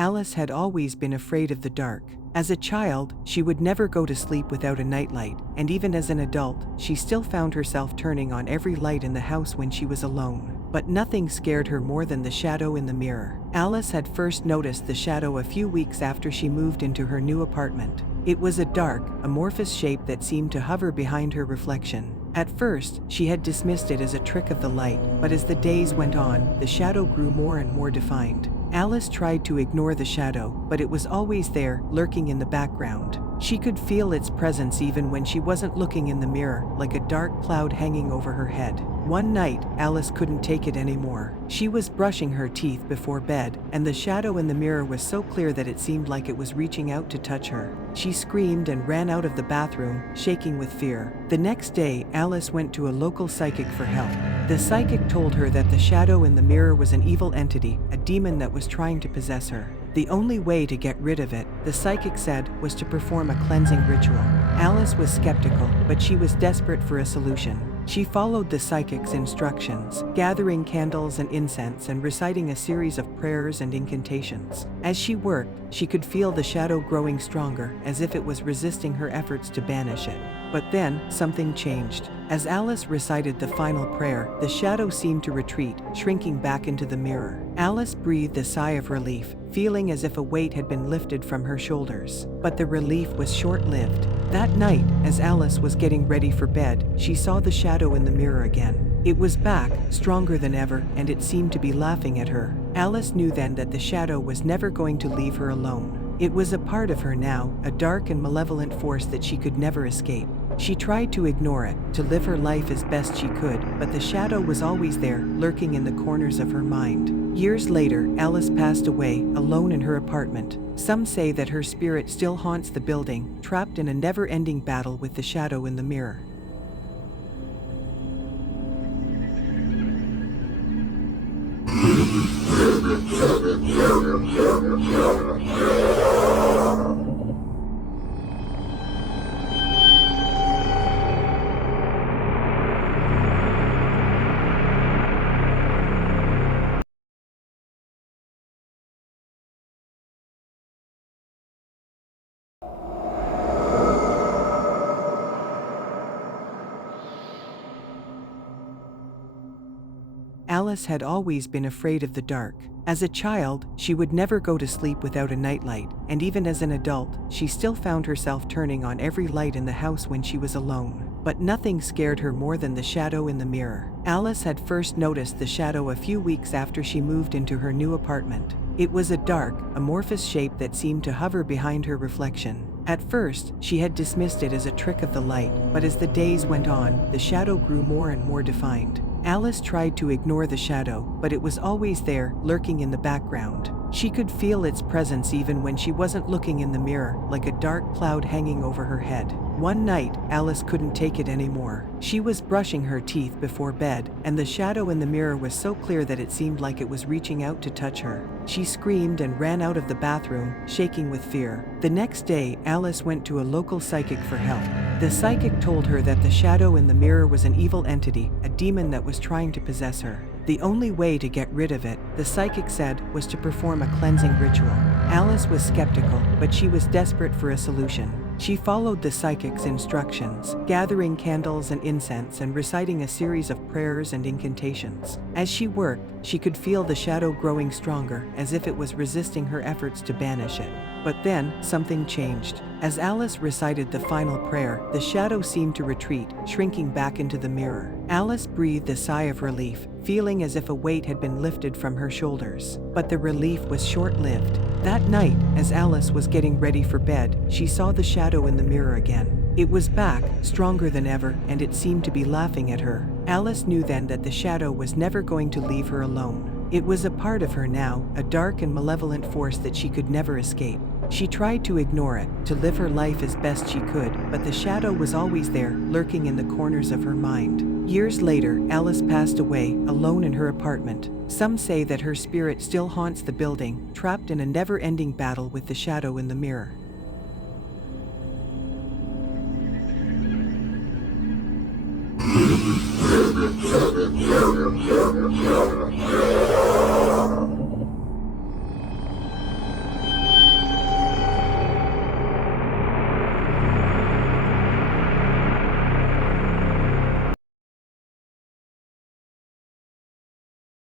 Alice had always been afraid of the dark. As a child, she would never go to sleep without a nightlight, and even as an adult, she still found herself turning on every light in the house when she was alone. But nothing scared her more than the shadow in the mirror. Alice had first noticed the shadow a few weeks after she moved into her new apartment. It was a dark, amorphous shape that seemed to hover behind her reflection. At first, she had dismissed it as a trick of the light, but as the days went on, the shadow grew more and more defined. Alice tried to ignore the shadow, but it was always there, lurking in the background. She could feel its presence even when she wasn't looking in the mirror, like a dark cloud hanging over her head. One night, Alice couldn't take it anymore. She was brushing her teeth before bed, and the shadow in the mirror was so clear that it seemed like it was reaching out to touch her. She screamed and ran out of the bathroom, shaking with fear. The next day, Alice went to a local psychic for help. The psychic told her that the shadow in the mirror was an evil entity, a demon that was trying to possess her. The only way to get rid of it, the psychic said, was to perform a cleansing ritual. Alice was skeptical, but she was desperate for a solution. She followed the psychic's instructions, gathering candles and incense and reciting a series of prayers and incantations. As she worked, she could feel the shadow growing stronger, as if it was resisting her efforts to banish it. But then, something changed. As Alice recited the final prayer, the shadow seemed to retreat, shrinking back into the mirror. Alice breathed a sigh of relief, feeling as if a weight had been lifted from her shoulders. But the relief was short-lived. That night, as Alice was getting ready for bed, she saw the shadow in the mirror again. It was back, stronger than ever, and it seemed to be laughing at her. Alice knew then that the shadow was never going to leave her alone. It was a part of her now, a dark and malevolent force that she could never escape. She tried to ignore it, to live her life as best she could, but the shadow was always there, lurking in the corners of her mind. Years later, Alice passed away, alone in her apartment. Some say that her spirit still haunts the building, trapped in a never-ending battle with the shadow in the mirror. Alice had always been afraid of the dark. As a child, she would never go to sleep without a nightlight, and even as an adult, she still found herself turning on every light in the house when she was alone. But nothing scared her more than the shadow in the mirror. Alice had first noticed the shadow a few weeks after she moved into her new apartment. It was a dark, amorphous shape that seemed to hover behind her reflection. At first, she had dismissed it as a trick of the light, but as the days went on, the shadow grew more and more defined. Alice tried to ignore the shadow, but it was always there, lurking in the background. She could feel its presence even when she wasn't looking in the mirror, like a dark cloud hanging over her head. One night, Alice couldn't take it anymore. She was brushing her teeth before bed, and the shadow in the mirror was so clear that it seemed like it was reaching out to touch her. She screamed and ran out of the bathroom, shaking with fear. The next day, Alice went to a local psychic for help. The psychic told her that the shadow in the mirror was an evil entity, a demon that was trying to possess her. The only way to get rid of it, the psychic said, was to perform a cleansing ritual. Alice was skeptical, but she was desperate for a solution. She followed the psychic's instructions, gathering candles and incense and reciting a series of prayers and incantations. As she worked, she could feel the shadow growing stronger, as if it was resisting her efforts to banish it. But then, something changed. As Alice recited the final prayer, the shadow seemed to retreat, shrinking back into the mirror. Alice breathed a sigh of relief, feeling as if a weight had been lifted from her shoulders. But the relief was short-lived. That night, as Alice was getting ready for bed, she saw the shadow in the mirror again. It was back, stronger than ever, and it seemed to be laughing at her. Alice knew then that the shadow was never going to leave her alone. It was a part of her now, a dark and malevolent force that she could never escape. She tried to ignore it, to live her life as best she could, but the shadow was always there, lurking in the corners of her mind. Years later, Alice passed away, alone in her apartment. Some say that her spirit still haunts the building, trapped in a never-ending battle with the shadow in the mirror.